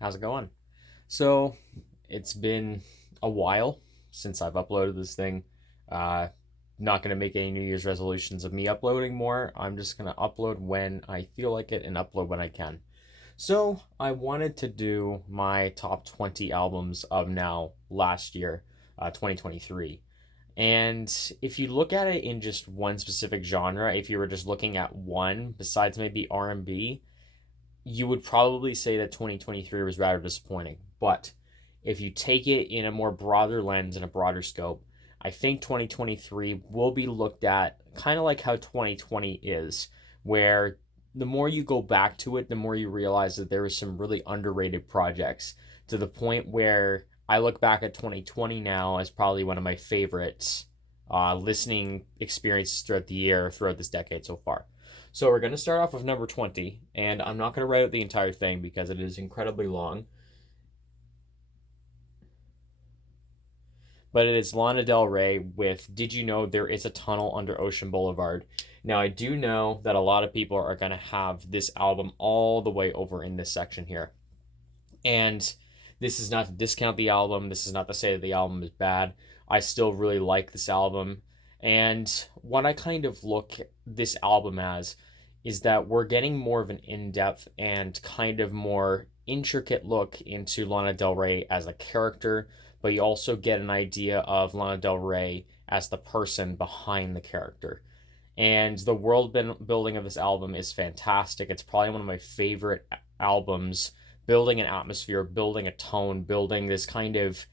How's it going? So, it's been a while since I've uploaded this thing. Uh, Not going to make any New Year's resolutions of me uploading more. I'm just going to upload when I feel like it and upload when I can. So, I wanted to do my top 20 albums of now last year, 2023. And if you look at it in just one specific genre, if you were just looking at one besides maybe R&B, you would probably say that 2023 was rather disappointing. But if you take it in a more broader lens and a broader scope, I think 2023 will be looked at kind of like how 2020 is, where the more you go back to it, the more you realize that there was some really underrated projects to the point where I look back at 2020 now as probably one of my favorites listening experiences throughout the year, throughout this decade so far. So we're going to start off with number 20, and I'm not going to write out the entire thing because it is incredibly long, but it is Lana Del Rey with Did You Know There Is a Tunnel Under Ocean Boulevard. Now, I do know that a lot of people are going to have this album all the way over in this section here. And this is not to discount the album, this is not to say that the album is bad. I still really like this album. And what I kind of look this album as is that we're getting more of an in-depth and kind of more intricate look into Lana Del Rey as a character, but you also get an idea of Lana Del Rey as the person behind the character. And the world building of this album is fantastic. It's probably one of my favorite albums, building an atmosphere, building a tone, building this cohesive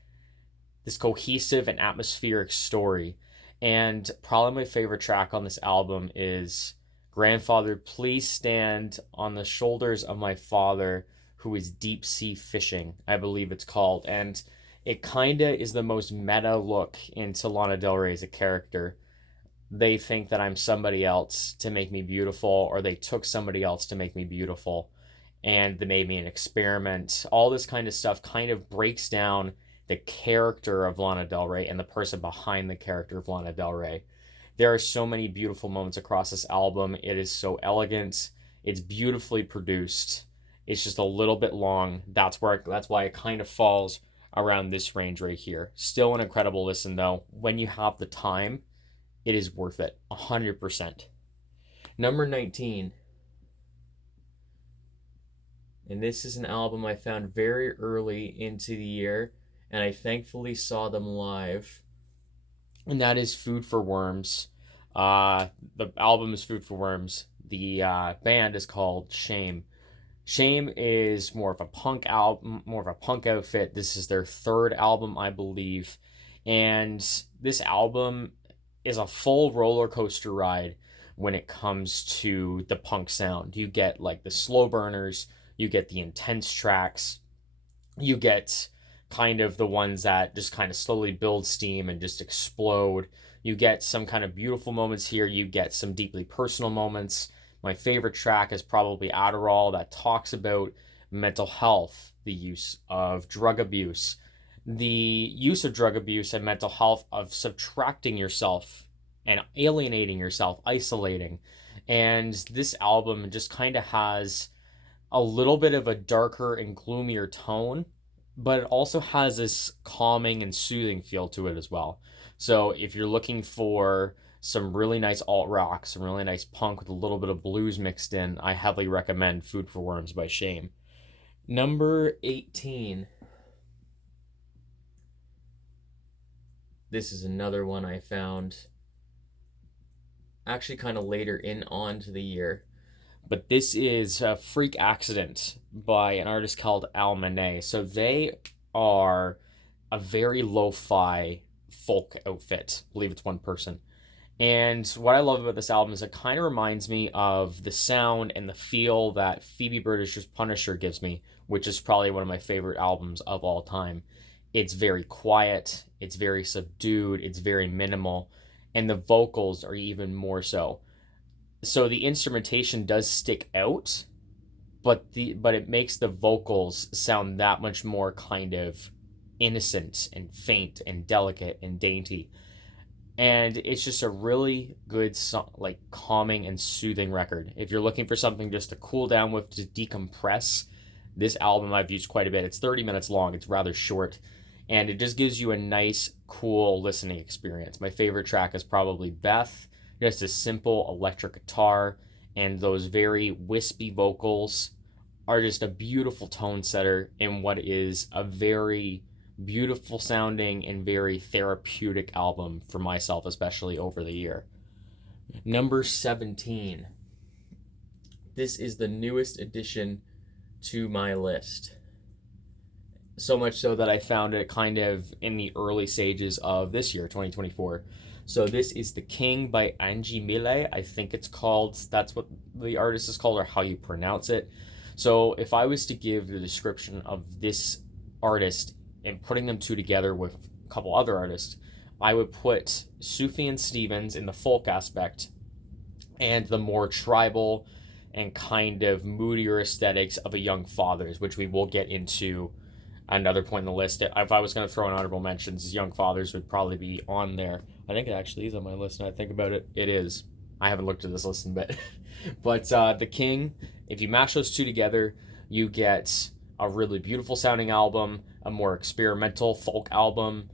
and atmospheric story. And probably my favorite track on this album is Grandfather, Please Stand on the Shoulders of My Father, Who is Deep Sea Fishing, I believe it's called. And it kind of is the most meta look into Lana Del Rey as a character. They think that I'm somebody else to make me beautiful, or they took somebody else to make me beautiful, and they made me an experiment. All this kind of stuff kind of breaks down the character of Lana Del Rey and the person behind the character of Lana Del Rey. There are so many beautiful moments across this album. It is so elegant. It's beautifully produced. It's just a little bit long. That's why it kind of falls around this range right here. Still an incredible listen though. When you have the time, it is worth it. 100%. Number 19. And this is an album I found very early into the year, and I thankfully saw them live. And that is Food for Worms. The album is Food for Worms. The band is called Shame. Shame is more of a punk album, more of a punk outfit. This is their third album, I believe, and this album is a full roller coaster ride when it comes to the punk sound. You get like the slow burners, you get the intense tracks, you get kind of the ones that just kind of slowly build steam and just explode. You get some kind of beautiful moments here, you get some deeply personal moments. My favorite track is probably Adderall, that talks about mental health, the use of drug abuse, the use of drug abuse and mental health, of subtracting yourself and alienating yourself, isolating. And this album just kind of has a little bit of a darker and gloomier tone, but it also has this calming and soothing feel to it as well. So if you're looking for some really nice alt rock, some really nice punk with a little bit of blues mixed in, I heavily recommend Food for Worms by Shame. Number 18. This is another one I found actually kind of later in on to the year. But this is a Freak Accident by an artist called Al Manet. So they are a very lo-fi folk outfit. I believe it's one person. And what I love about this album is it kind of reminds me of the sound and the feel that Phoebe Bridgers' Punisher gives me, which is probably one of my favorite albums of all time. It's very quiet, it's very subdued, it's very minimal, and the vocals are even more so. So the instrumentation does stick out, but it makes the vocals sound that much more kind of innocent and faint and delicate and dainty. And it's just a really good like calming and soothing record. If you're looking for something just to cool down with, to decompress, This album I've used quite a bit. It's 30 minutes long. It's rather short, and it just gives you a nice, cool listening experience. My favorite track is probably Beth, just a simple electric guitar, and those very wispy vocals are just a beautiful tone setter in what is a very beautiful sounding and very therapeutic album for myself, especially over the year. Number 17. This is the newest addition to my list. So much so that I found it kind of in the early stages of this year, 2024. So this is The King by Angie Mile. I think it's called, that's what the artist is called, or how you pronounce it. So if I was to give the description of this artist and putting them two together with a couple other artists, I would put Sufjan Stevens in the folk aspect and the more tribal and kind of moodier aesthetics of a Young Fathers, which we will get into another point in the list. If I was going to throw in honorable mentions, Young Fathers would probably be on there. I think it actually is on my list, and I think about it, it is. I haven't looked at this list in a bit. But The King, if you mash those two together, you get a really beautiful sounding album, a more experimental folk album,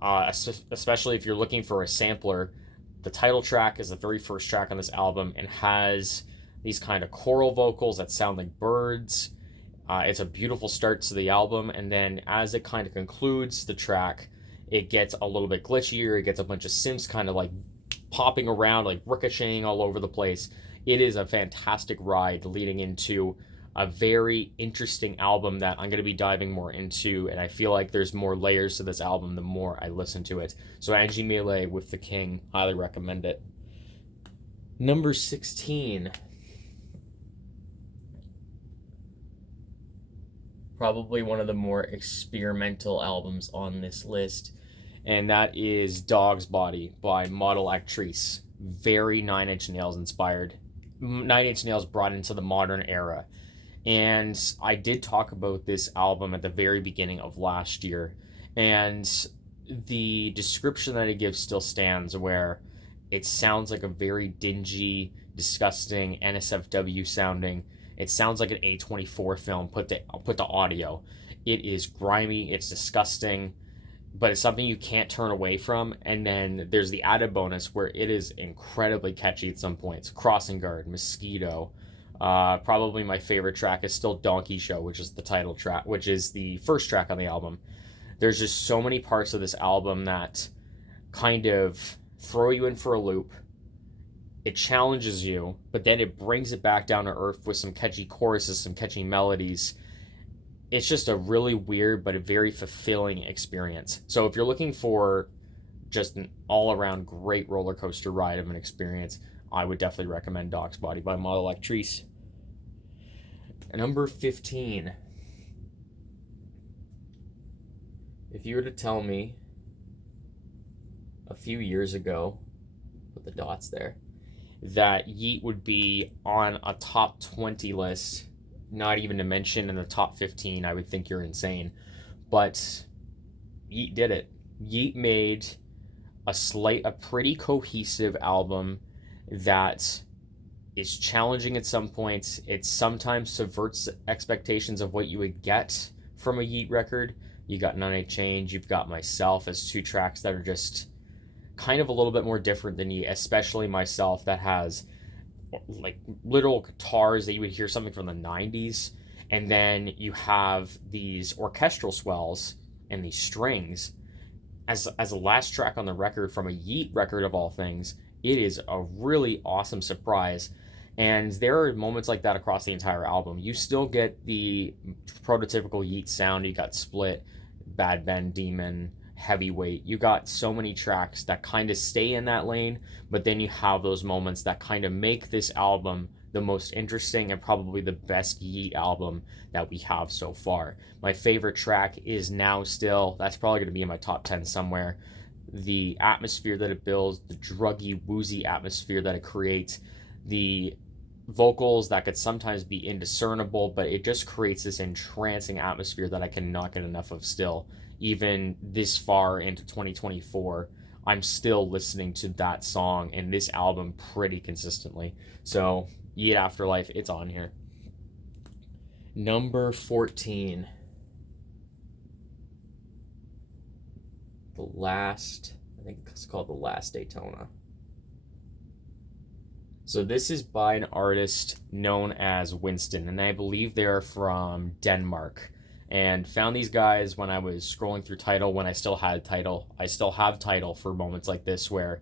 especially if you're looking for a sampler. The title track is the very first track on this album and has these kind of choral vocals that sound like birds. It's a beautiful start to the album, and then as it kind of concludes the track, it gets a little bit glitchier. It gets a bunch of synths kind of like popping around, like ricocheting all over the place. It is a fantastic ride leading into a very interesting album that I'm going to be diving more into, and I feel like there's more layers to this album the more I listen to it. So Angie Mile with The King, highly recommend it. Number 16. Probably one of the more experimental albums on this list, and that is Dog's Body by Model Actrice. Very Nine Inch Nails inspired. Nine Inch Nails brought into the modern era. And I did talk about this album at the very beginning of last year, and the description that it gives still stands, where it sounds like a very dingy, disgusting NSFW sounding. It sounds like an A24 film put to audio. It is grimy, it's disgusting, but it's something you can't turn away from. And then there's the added bonus where it is incredibly catchy at some points. Crossing Guard, Mosquito. Probably my favorite track is still Donkey Show, which is the title track, which is the first track on the album. There's just so many parts of this album that kind of throw you in for a loop. It challenges you, but then it brings it back down to earth with some catchy choruses, some catchy melodies. It's just a really weird but a very fulfilling experience. So if you're looking for just an all-around great roller coaster ride of an experience, I would definitely recommend Dog's Body by Model Actrice. Number 15. If you were to tell me a few years ago, put the dots there, that Yeat would be on a top 20 list, not even to mention in the top 15, I would think you're insane. But Yeat did it. Yeat made a pretty cohesive album that is challenging at some points. It sometimes subverts expectations of what you would get from a Yeat record. You got None Ain't Change, you've got Myself as two tracks that are just kind of a little bit more different than Yeat, especially Myself, that has like literal guitars that you would hear something from the 90s, and then you have these orchestral swells and these strings as the last track on the record from a Yeat record of all things. It is a really awesome surprise, and there are moments like that across the entire album. You still get the prototypical Yeat sound. You got Split, Bad Ben, Demon, Heavyweight. You got so many tracks that kind of stay in that lane, but then you have those moments that kind of make this album the most interesting and probably the best Yeat album that we have so far. My favorite track is Now Still. That's probably going to be in my top 10 somewhere. The atmosphere that it builds, the druggy, woozy atmosphere that it creates, the vocals that could sometimes be indiscernible, but it just creates this entrancing atmosphere that I cannot get enough of still. Even this far into 2024, I'm still listening to that song and this album pretty consistently. So, Yeat Afterlife, it's on here. Number 14. I think it's called The Last Daytona. So this is by an artist known as Winston, and I believe they're from Denmark. And found these guys when I was scrolling through Tidal, when I still had Tidal. I still have Tidal for moments like this where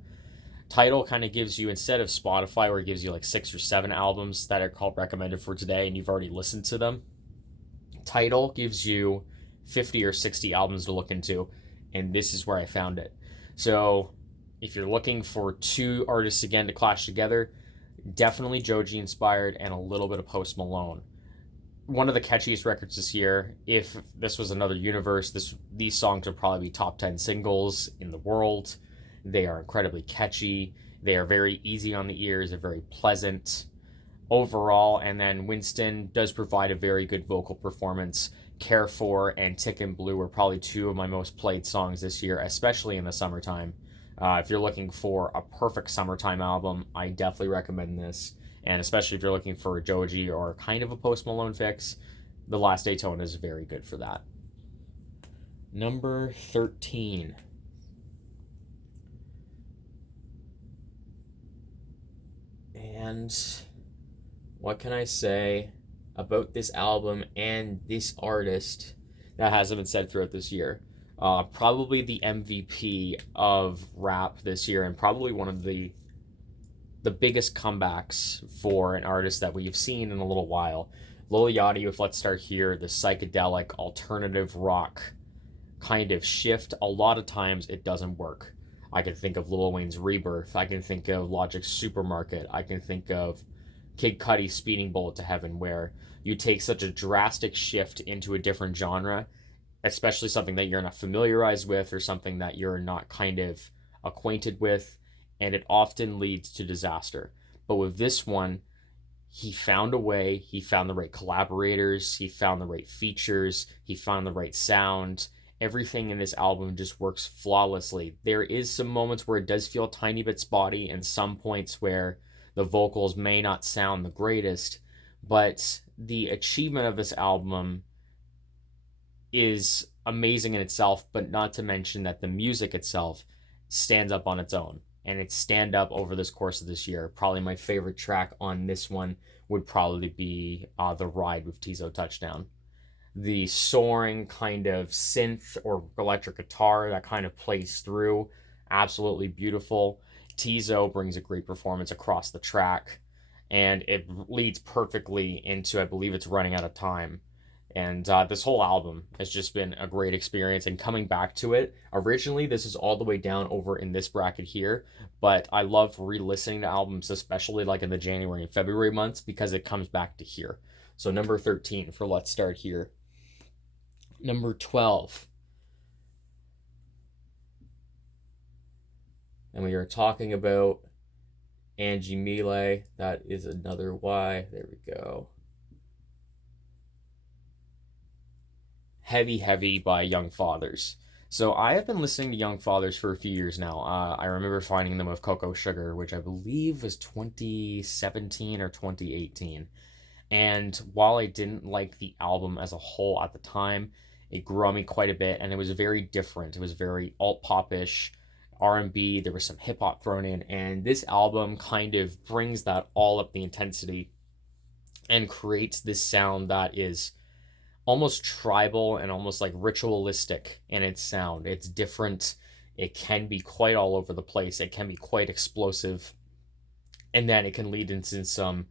Tidal kind of gives you, instead of Spotify where it gives you like 6 or 7 albums that are called recommended for today and you've already listened to them, Tidal gives you 50 or 60 albums to look into, and this is where I found it. So if you're looking for 2 artists again to clash together, definitely Joji inspired and a little bit of Post Malone. One of the catchiest records this year. If this was another universe, these songs would probably be top 10 singles in the world. They are incredibly catchy. They are very easy on the ears. They're very pleasant overall. And then Winston does provide a very good vocal performance. Care For and Tickin' Blue are probably 2 of my most played songs this year, especially in the summertime. If you're looking for a perfect summertime album, I definitely recommend this. And especially if you're looking for a Joji or kind of a Post Malone fix, The Last Daytona is very good for that. Number 13. And what can I say about this album and this artist that hasn't been said throughout this year? Probably the MVP of rap this year, and probably one of the biggest comebacks for an artist that we've seen in a little while. Lil Yachty with Let's Start Here, the psychedelic alternative rock kind of shift. A lot of times it doesn't work. I can think of Lil Wayne's Rebirth. I can think of Logic's Supermarket. I can think of Kid Cudi's Speeding Bullet to Heaven, where you take such a drastic shift into a different genre, especially something that you're not familiarized with or something that you're not kind of acquainted with, and it often leads to disaster. But with this one, he found a way, he found the right collaborators, he found the right features, he found the right sound. Everything in this album just works flawlessly. There is some moments where it does feel a tiny bit spotty, and some points where the vocals may not sound the greatest, but the achievement of this album is amazing in itself, but not to mention that the music itself stands up on its own. And it's stand up over this course of this year. Probably my favorite track on this one would probably be The Ride with Tizo Touchdown. The soaring kind of synth or electric guitar that kind of plays through, absolutely beautiful. Tizo brings a great performance across the track, and it leads perfectly into, I believe it's Running Out of Time. And this whole album has just been a great experience, and coming back to it, originally this is all the way down over in this bracket here, but I love re-listening to albums, especially like in the January and February months, because it comes back to here. So number 13 for Let's Start Here. Number 12. And we are talking about Angie Millet. That is another Y. There we go. Heavy Heavy by Young Fathers. So I have been listening to Young Fathers for a few years now. I remember finding them with Cocoa Sugar, which I believe was 2017 or 2018. And while I didn't like the album as a whole at the time, it grew on me quite a bit, and it was very different. It was very alt-pop-ish, R&B, there was some hip-hop thrown in, and this album kind of brings that all up the intensity and creates this sound that is almost tribal and almost like ritualistic in its sound. It's different. It can be quite all over the place. It can be quite explosive. And then it can lead into some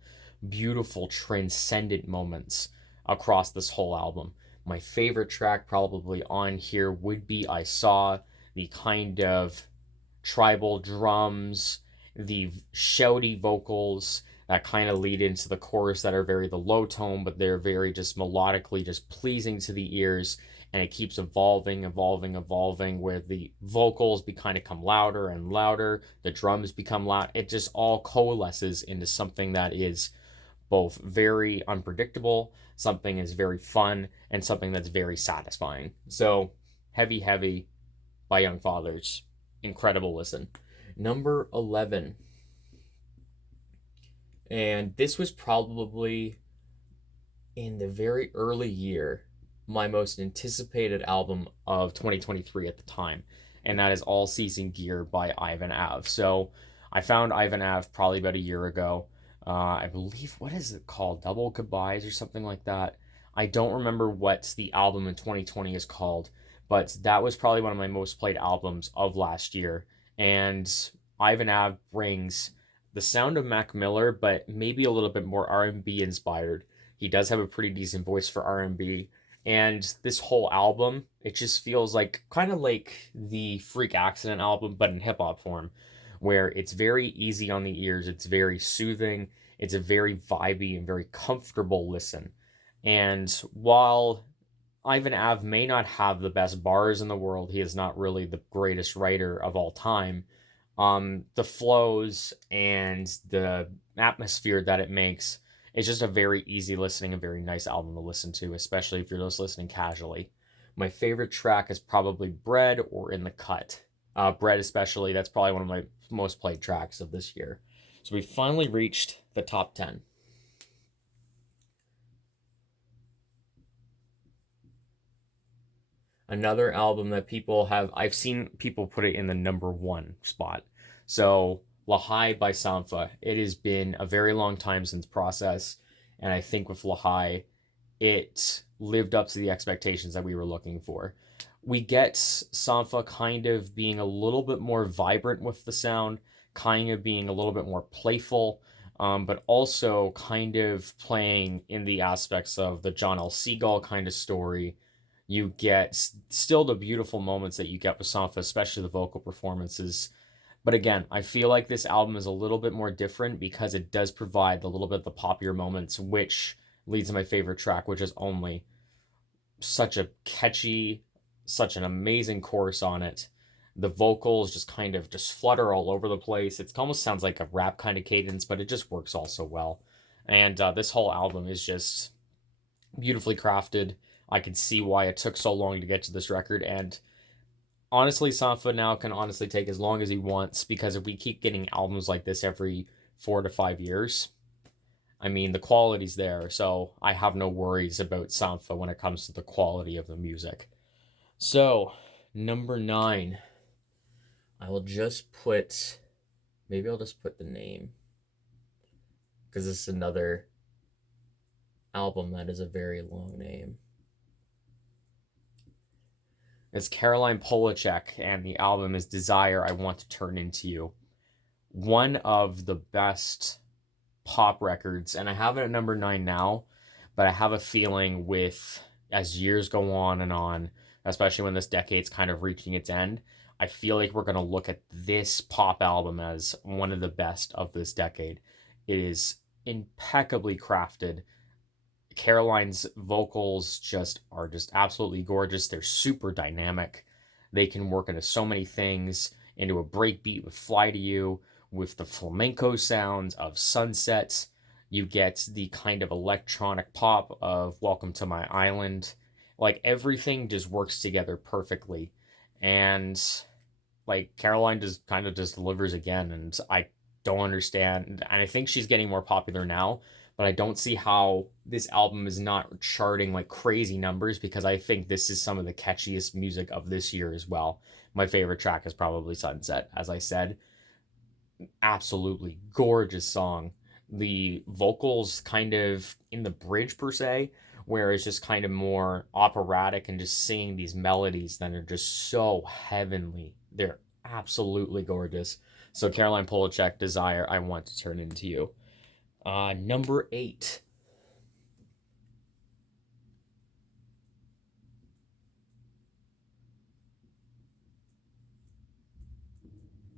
beautiful transcendent moments across this whole album. My favorite track probably on here would be I Saw. The kind of tribal drums, the shouty vocals that kind of lead into the chorus that are very the low tone, but they're very just melodically just pleasing to the ears, and it keeps evolving, where the vocals kind of come louder and louder, the drums become loud. It just all coalesces into something that is both very unpredictable, something is very fun, and something that's very satisfying. So, Heavy Heavy by Young Fathers. Incredible listen. Number 11. And this was probably in the very early year, my most anticipated album of 2023 at the time, and that is All Season Gear by Ivan Av. So I found Ivan Av probably about a year ago. I believe, what is it called? Double Goodbyes or something like that. I don't remember what the album in 2020 is called, but that was probably one of my most played albums of last year. And Ivan Av brings the sound of Mac Miller, but maybe a little bit more R&B inspired. He does have a pretty decent voice for R&B, and this whole album, it just feels like kind of like the Freak Accident album, but in hip hop form, where it's very easy on the ears, it's very soothing, it's a very vibey and very comfortable listen. And while Ivan Av may not have the best bars in the world, he is not really the greatest writer of all time. The flows and the atmosphere that it makes, it's just a very easy listening, a very nice album to listen to, especially if you're just listening casually. My favorite track is probably Bread or In the Cut. Bread, especially, that's probably one of my most played tracks of this year. So we finally reached the top 10. Another album that I've seen people put it in the number one spot. So Lahai by Sampha. It has been a very long time since Process, and I think with Lahai, it lived up to the expectations that we were looking for. We get Sampha kind of being a little bit more vibrant with the sound, kind of being a little bit more playful, but also kind of playing in the aspects of the John L. Seagull kind of story. You get still the beautiful moments that you get with Sampha, especially the vocal performances. But again, I feel like this album is a little bit more different because it does provide a little bit of the poppier moments, which leads to my favorite track, which is Only. Such a catchy, such an amazing chorus on it. The vocals just kind of just flutter all over the place. It almost sounds like a rap kind of cadence, but it just works all so well. And this whole album is just beautifully crafted. I can see why it took so long to get to this record, and honestly, Sampha now can honestly take as long as he wants, because if we keep getting albums like this every 4 to 5 years, I mean, the quality's there, so I have no worries about Sampha when it comes to the quality of the music. So, number 9, I will just put, maybe I'll just put the name, because this is another album that is a very long name. It's Caroline Polachek, and the album is Desire, I Want to Turn Into You. One of the best pop records, and I have it at number 9 now, but I have a feeling with, as years go on, especially when this decade's kind of reaching its end, I feel like we're going to look at this pop album as one of the best of this decade. It is impeccably crafted. Caroline's vocals are just absolutely gorgeous. They're super dynamic. They can work into so many things, into a breakbeat with Fly to You, with the flamenco sounds of Sunsets. You get the kind of electronic pop of Welcome to My Island. Like, everything just works together perfectly. And like, Caroline just kind of just delivers again, and I don't understand. And I think she's getting more popular now, but I don't see how this album is not charting like crazy numbers, because I think this is some of the catchiest music of this year as well. My favorite track is probably Sunset, as I said. Absolutely gorgeous song. The vocals kind of in the bridge per se, where it's just kind of more operatic and just singing these melodies that are just so heavenly. They're absolutely gorgeous. So Caroline Polachek, Desire, I Want to Turn Into You. Number 8.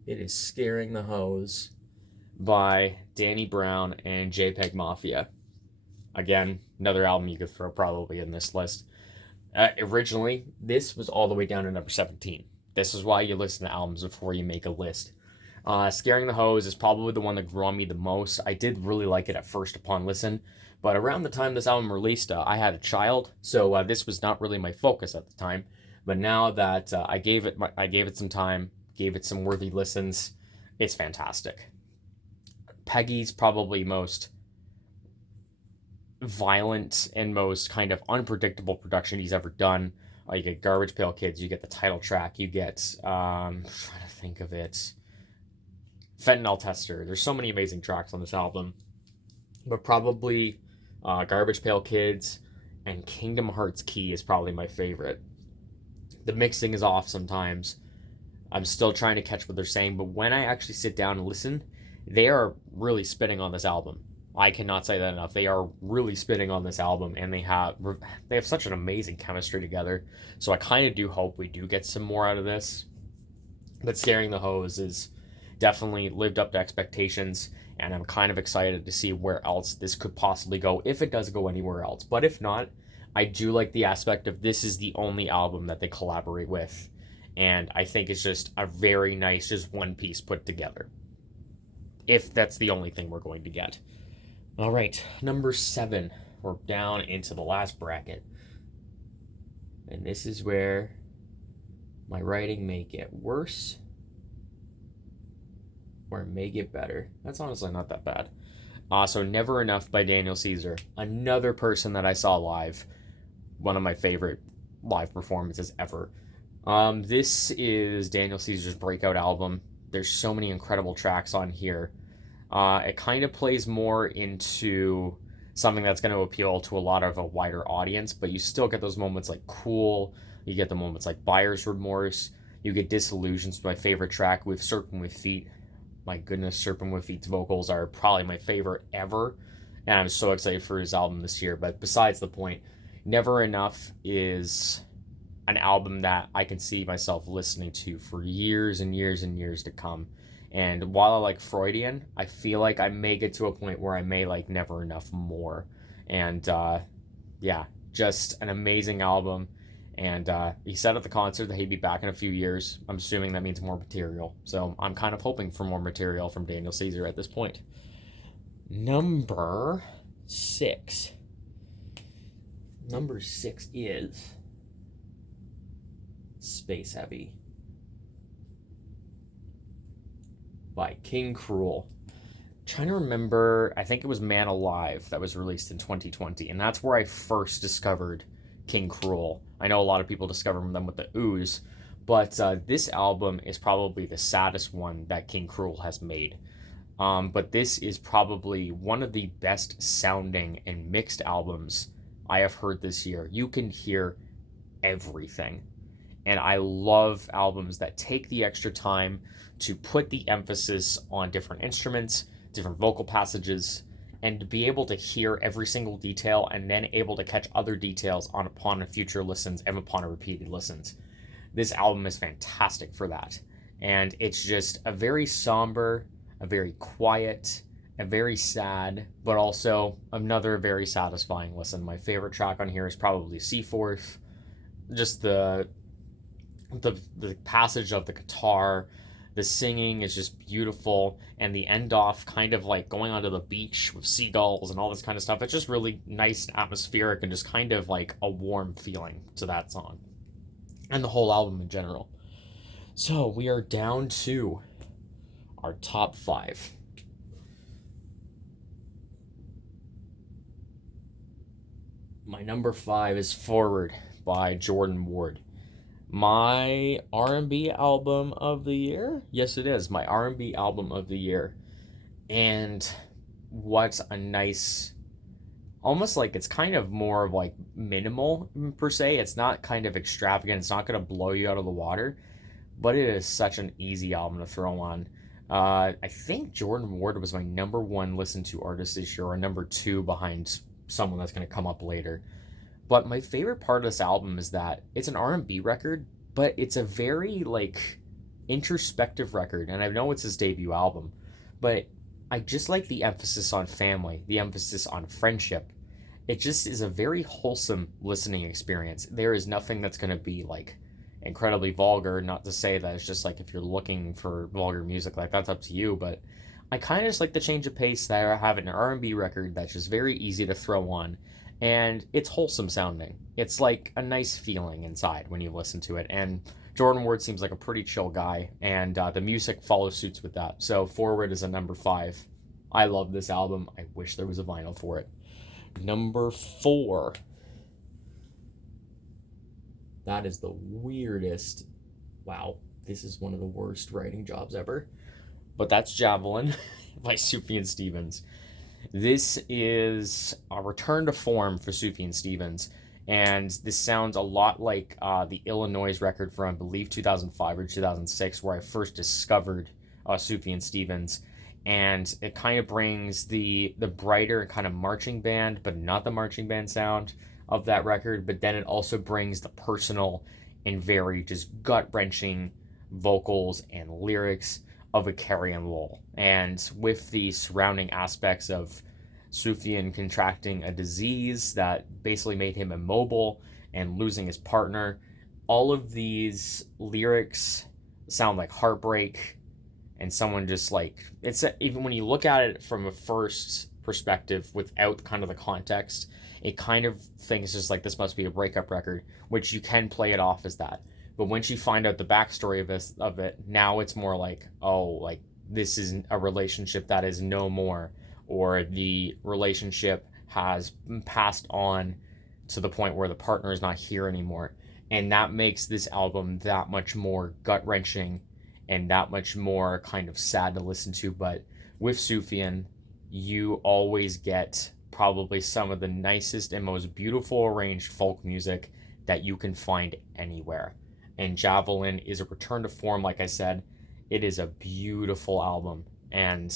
It is Scaring the Hose by Danny Brown and JPEG Mafia. Again, another album you could throw probably in this list. Originally, this was all the way down to number 17. This is why you listen to albums before you make a list. Scaring the Hose is probably the one that grew on me the most. I did really like it at first upon listen, but around the time this album released, I had a child, so this was not really my focus at the time. But now that I gave it some time, gave it some worthy listens, it's fantastic. Peggy's probably most violent and most kind of unpredictable production he's ever done. You get Garbage Pail Kids, you get the title track, you get I'm trying to think of it, Fentanyl Tester. There's so many amazing tracks on this album, but probably Garbage Pail Kids and Kingdom Hearts Key is probably my favorite. The mixing is off sometimes. I'm still trying to catch what they're saying, but when I actually sit down and listen, they are really spitting on this album. I cannot say that enough. They are really spitting on this album, and they have such an amazing chemistry together. So I kind of do hope we do get some more out of this. But Scaring the Hose is definitely lived up to expectations, and I'm kind of excited to see where else this could possibly go, if it does go anywhere else. But if not, I do like the aspect of this is the only album that they collaborate with, and I think it's just a very nice, just one piece put together, if that's the only thing we're going to get. All right, number 7. We're down into the last bracket. And this is where my writing may get worse or it may get better. That's honestly not that bad. So Never Enough by Daniel Caesar. Another person that I saw live. One of my favorite live performances ever. This is Daniel Caesar's breakout album. There's so many incredible tracks on here. It kind of plays more into something that's going to appeal to a lot of a wider audience, but you still get those moments like Cool. You get the moments like Buyer's Remorse. You get Disillusions, my favorite track, with Serpent with Feet. My goodness, Serpent with Feet's vocals are probably my favorite ever, and I'm so excited for his album this year. But besides the point, Never Enough is an album that I can see myself listening to for years and years and years to come. And while I like Freudian, I feel like I may get to a point where I may like Never Enough more. And yeah, just an amazing album. And he said at the concert that he'd be back in a few years. I'm assuming that means more material. So I'm kind of hoping for more material from Daniel Caesar at this point. Number 6. Number 6 is Space Heavy by King Cruel. Trying to remember, I think it was Man Alive that was released in 2020, and that's where I first discovered King Cruel. I know a lot of people discover them with the Ooze, but this album is probably the saddest one that King Cruel has made. But this is probably one of the best sounding and mixed albums I have heard this year. You can hear everything. And I love albums that take the extra time to put the emphasis on different instruments, different vocal passages, and to be able to hear every single detail and then able to catch other details upon future listens and upon repeated listens. This album is fantastic for that. And it's just a very somber, a very quiet, a very sad, but also another very satisfying listen. My favorite track on here is probably Seaforth. Just the passage of the guitar, the singing is just beautiful, and the end off kind of like going onto the beach with seagulls and all this kind of stuff. It's just really nice and atmospheric and just kind of like a warm feeling to that song and the whole album in general. So we are down to our top 5. My number 5 is Forward by Jordan Ward. My R&B album of the year? Yes, it is. My R&B album of the year. And what a nice... Almost like it's kind of more of like minimal, per se. It's not kind of extravagant. It's not going to blow you out of the water. But it is such an easy album to throw on. I think Jordan Ward was my number 1 listened to artist this year, or number 2 behind someone that's going to come up later. But my favorite part of this album is that it's an R&B record, but it's a very, like, introspective record. And I know it's his debut album, but I just like the emphasis on family, the emphasis on friendship. It just is a very wholesome listening experience. There is nothing that's going to be, like, incredibly vulgar. Not to say that it's just, like, if you're looking for vulgar music, like, that's up to you. But I kind of just like the change of pace that I have an R&B record that's just very easy to throw on. And it's wholesome sounding. It's like a nice feeling inside when you listen to it. And Jordan Ward seems like a pretty chill guy, and the music follows suits with that. So Forward is a number 5. I love this album. I wish there was a vinyl for it. Number 4. That is the weirdest. Wow, this is one of the worst writing jobs ever. But that's Javelin by Sufjan Stevens. This is a return to form for Sufjan Stevens. And this sounds a lot like the Illinois record from, I believe, 2005 or 2006, where I first discovered Sufjan Stevens. And it kind of brings the brighter kind of marching band, but not the marching band sound of that record. But then it also brings the personal and very just gut-wrenching vocals and lyrics of a Carrie Ann Lowell. And with the surrounding aspects of Sufjan contracting a disease that basically made him immobile and losing his partner, all of these lyrics sound like heartbreak, and someone just like, it's even when you look at it from a first perspective without kind of the context, it kind of thinks just like this must be a breakup record, which you can play it off as that. But once you find out the backstory of it, now it's more like, oh, like this is a relationship that is no more, or the relationship has passed on to the point where the partner is not here anymore. And that makes this album that much more gut-wrenching and that much more kind of sad to listen to. But with Sufjan, you always get probably some of the nicest and most beautiful arranged folk music that you can find anywhere. And Javelin is a return to form, like I said. It is a beautiful album, and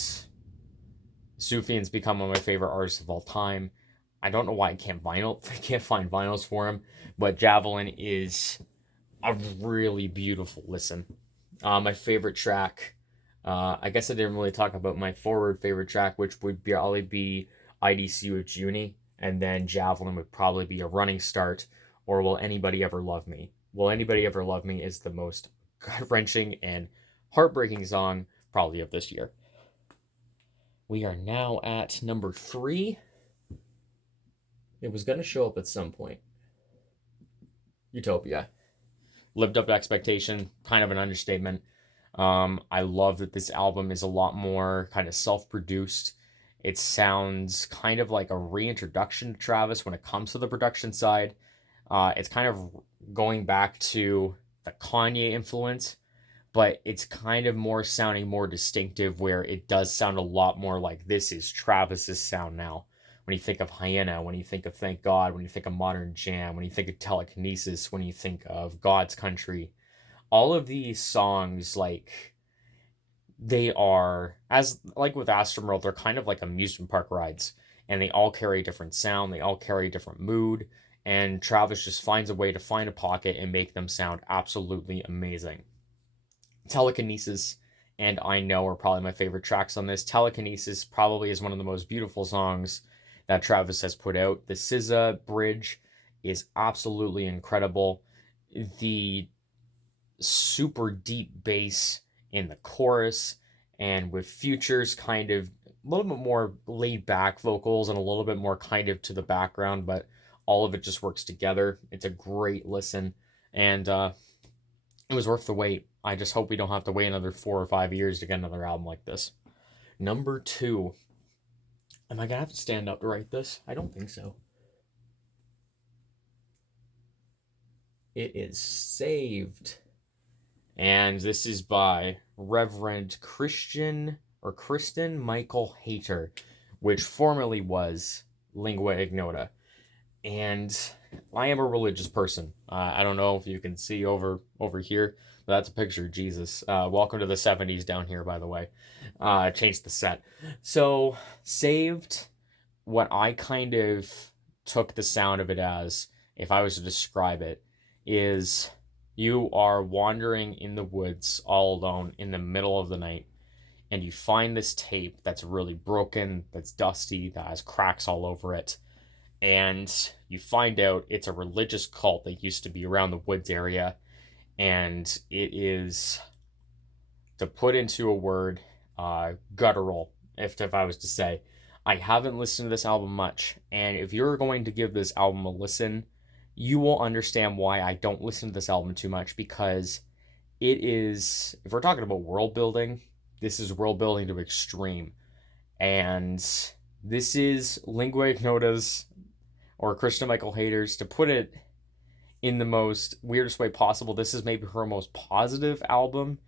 Sufjan's become one of my favorite artists of all time. I don't know why I can't find vinyls for him, but Javelin is a really beautiful listen. My favorite track, I guess I didn't really talk about my forward favorite track, which would probably be IDC with Junie, and then Javelin would probably be a running start, or Will Anybody Ever Love Me? Will Anybody Ever Love Me is the most gut-wrenching and heartbreaking song probably of this year. We are now at number 3. It was going to show up at some point. Utopia. Lived up to expectation, kind of an understatement. I love that this album is a lot more kind of self-produced. It sounds kind of like a reintroduction to Travis when it comes to the production side. It's kind of going back to the Kanye influence, but it's kind of more sounding more distinctive, where it does sound a lot more like this is Travis's sound now. When you think of Hyena, when you think of Thank God, when you think of Modern Jam, when you think of Telekinesis, when you think of God's Country, all of these songs, like, they are, as like with Astroworld, they're kind of like amusement park rides, and they all carry a different sound, they all carry a different mood, and Travis just finds a way to find a pocket and make them sound absolutely amazing. Telekinesis and I Know are probably my favorite tracks on this. Telekinesis probably is one of the most beautiful songs that Travis has put out. The SZA bridge is absolutely incredible. The super deep bass in the chorus, and with Future's kind of a little bit more laid back vocals and a little bit more kind of to the background, but all of it just works together. It's a great listen, and it was worth the wait. I just hope we don't have to wait another 4 or 5 years to get another album like this. Number 2. Am I going to have to stand up to write this? I don't think so. It is Saved. And this is by Reverend Kristen Michael Hayter, which formerly was Lingua Ignota. And I am a religious person. I don't know if you can see over here, but that's a picture of Jesus. Welcome to the 70s down here, by the way. Changed the set. So, Saved, what I kind of took the sound of it as, if I was to describe it, is you are wandering in the woods all alone in the middle of the night, and you find this tape that's really broken, that's dusty, that has cracks all over it, and you find out it's a religious cult that used to be around the woods area, and it is, to put into a word, guttural, if I was to say. I haven't listened to this album much, and if you're going to give this album a listen, you will understand why I don't listen to this album too much, because it is, if we're talking about world building, this is world building to extreme, and This is Lingua Ignota's, or Christina Michael Hayter's, to put it in the most weirdest way possible, this is maybe her most positive album,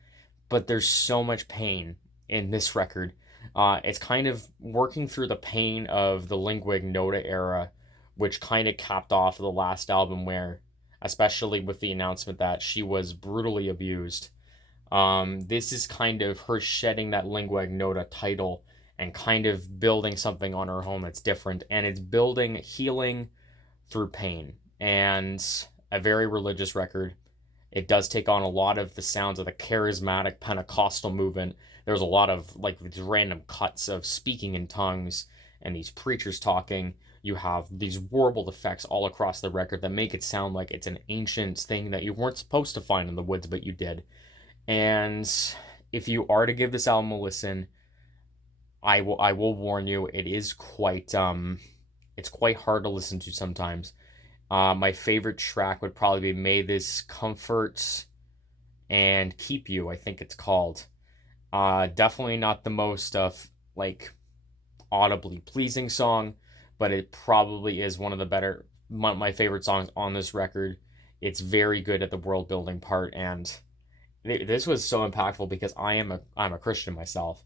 but there's so much pain in this record. It's kind of working through the pain of the Lingua Ignota era, which kind of capped off the last album, where, especially with the announcement that she was brutally abused, this is kind of her shedding that Lingua Ignota title and kind of building something on her own that's different. And it's building healing through pain. And a very religious record. It does take on a lot of the sounds of the charismatic Pentecostal movement. There's a lot of like these random cuts of speaking in tongues and these preachers talking. You have these warbled effects all across the record that make it sound like it's an ancient thing that you weren't supposed to find in the woods, but you did. And if you are to give this album a listen, I will warn you, it is quite it's quite hard to listen to sometimes. My favorite track would probably be May This Comfort and Keep You, I think it's called. Definitely not the most like audibly pleasing song, but it probably is one of the better, my favorite songs on this record. It's very good at the world building part, and this was so impactful because I'm a Christian myself,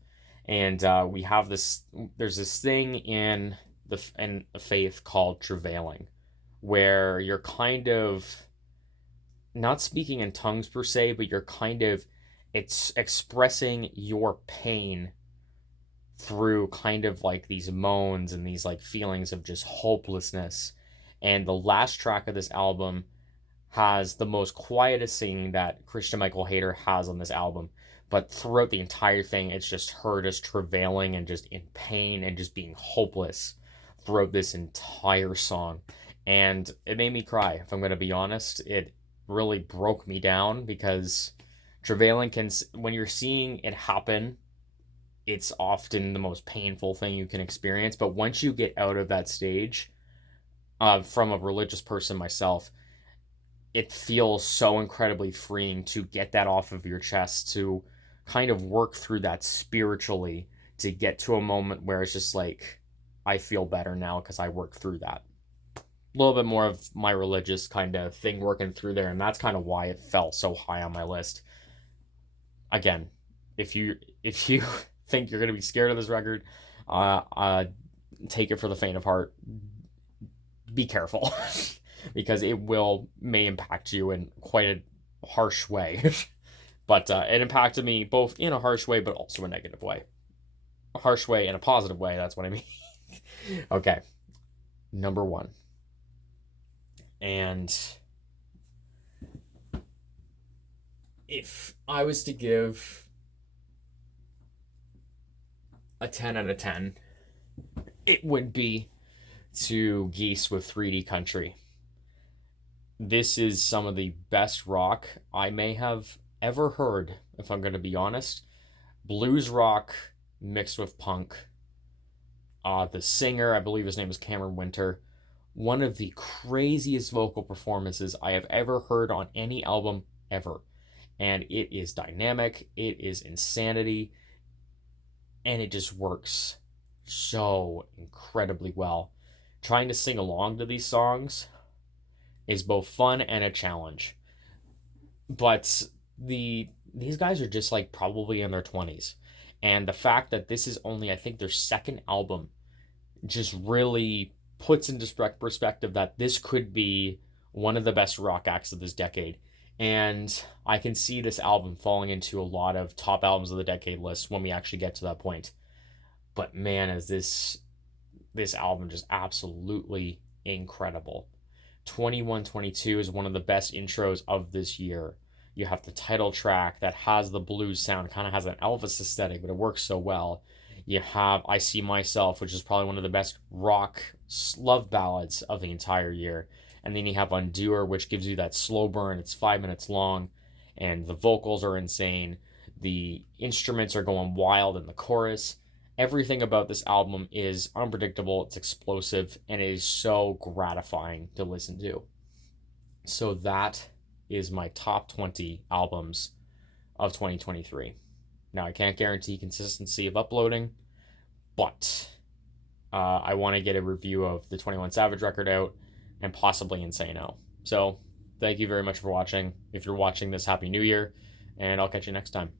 and we have this. There's this thing in the faith called travailing, where you're kind of not speaking in tongues per se, but you're kind of it's expressing your pain through kind of like these moans and these like feelings of just hopelessness. And the last track of this album has the most quietest singing that Christina Michael Hayter has on this album. But throughout the entire thing, it's just her just travailing and just in pain and just being hopeless throughout this entire song. And it made me cry, if I'm going to be honest. It really broke me down because travailing can, when you're seeing it happen, it's often the most painful thing you can experience. But once you get out of that stage, from a religious person myself, it feels so incredibly freeing to get that off of your chest, to kind of work through that spiritually, to get to a moment where it's just like, I feel better now because I worked through that. A little bit more of my religious kind of thing working through there, and that's kind of why it fell so high on my list. Again, if you think you're gonna be scared of this record, take it for the faint of heart. Be careful because it may impact you in quite a harsh way. But it impacted me both in a harsh way, but also a negative way. A harsh way and a positive way, that's what I mean. Okay, number one. And if I was to give a 10 out of 10, it would be to Geese with 3D Country. This is some of the best rock I may have ever heard, if I'm going to be honest. Blues rock mixed with punk. The singer, I believe his name is Cameron Winter, one of the craziest vocal performances I have ever heard on any album ever. And it is dynamic, it is insanity, and it just works so incredibly well. Trying to sing along to these songs is both fun and a challenge. But these guys are just like probably in their 20s. And the fact that this is only, I think, their second album just really puts into perspective that this could be one of the best rock acts of this decade. And I can see this album falling into a lot of top albums of the decade lists when we actually get to that point. But man, is this album just absolutely incredible. 2122 is one of the best intros of this year. You have the title track that has the blues sound, kind of has an Elvis aesthetic, but it works so well. You have I See Myself, which is probably one of the best rock love ballads of the entire year. And then you have Undoer, which gives you that slow burn. It's 5 minutes long, and the vocals are insane. The instruments are going wild in the chorus. Everything about this album is unpredictable, it's explosive, and it is so gratifying to listen to. So that is my top 20 albums of 2023. Now, I can't guarantee consistency of uploading, but I want to get a review of the 21 Savage record out and possibly Insano. So thank you very much for watching. If you're watching this, Happy New Year, and I'll catch you next time.